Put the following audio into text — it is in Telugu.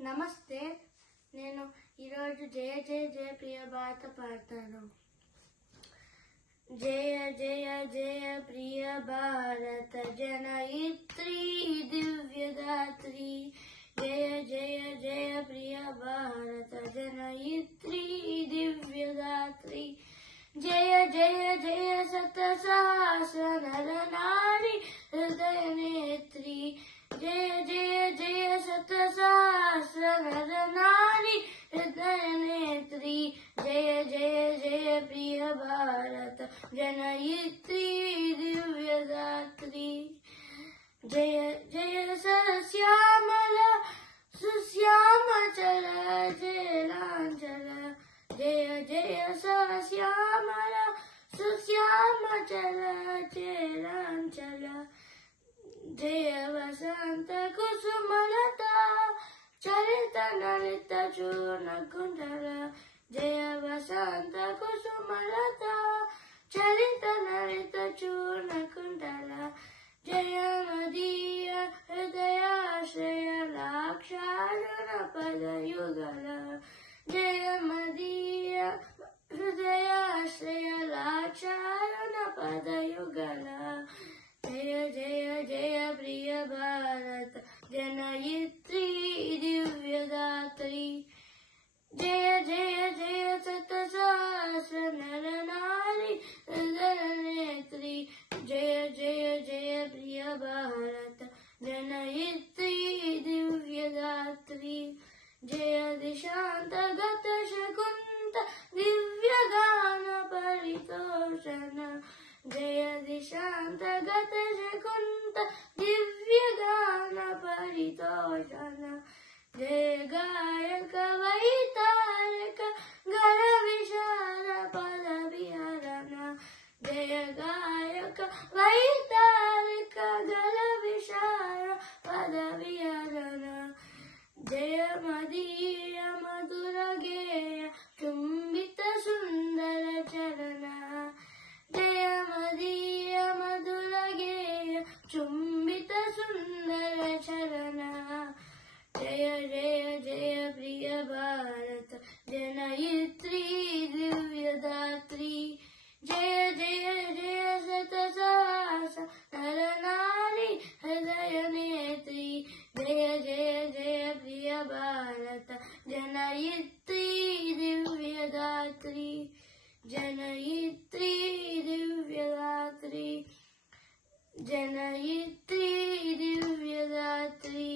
నమస్తే, నేను ఈరోజు జయ జయ జయ ప్రియ భారత పాడతాను. జయ జయ జయ ప్రియ భారత జనయిత్రీ దివ్యదాత్రి. జయ జయ జయ ప్రియ భారత జనయిత్రీ దివ్యదాత్రి. జయ జయ జయ శత సహస్ర నర నారి హృదయ నేత్రి. జయ జయ జయ శత సహస్ర నర నారి హృదయ నేత్రి. జయ జయ జయ ప్రియ భారత జనయిత్రీ దివ్యదాత్రి. జయ జయ సశ్యామల సుశ్యామచల జయలాంచల. జయ జయ సశ్యామల సుశ్యామచల జయలాంచల. జయ వసంత కుసుమలత చరిత నలిత చూర్ణ కుండల. జయ వసంత కుసుమలత చరిత నలిత చూర్ణ కుండల. జయ మదీయ హృదయాశ్రయ లాక్షారుణ పదయుగల. జయ మదీయ హృదయాశ్రయ లాక్షారుణ పదయుగల. జయ జయ జయ ప్రియ భారత జనయిత్రీ దివ్యదాత్రి. జయ జయ జయ శత సహస్ర నర నారి హృదయ నేత్రి. జయ జయ జయ ప్రియ భారత జనయిత్రీ దివ్యదాత్రి. జయ దిశాంతగత శకుంత దివ్యగాన పరితోషణ. జయ దిశాంతగత శకుంత దివ్యగాన పరితోషణ. జయ గాయక వైతారక గర విశాల పద విహరణ. జయ గాయక వైతారక గల విశాల పద విహరణ. జయ మదీయ మధుర గేయ చుంబిత సుందర చరణ. జయ మదీయ మధుర గేయ చుంబిత సుందర చరణ. జయ జయ జయ ప్రియ భారత జనయిత్రీ దివ్యదాత్రి. జయ జయ జయ శత సహస్ర నర నారి హృదయ నేత్రి. జయ జయ జయ ప్రియ భారత జనయిత్రీ దివ్యదాత్రి. జనయిత్రీ దివ్యదాత్రి. జనయిత్రీ దివ్యదాత్రి.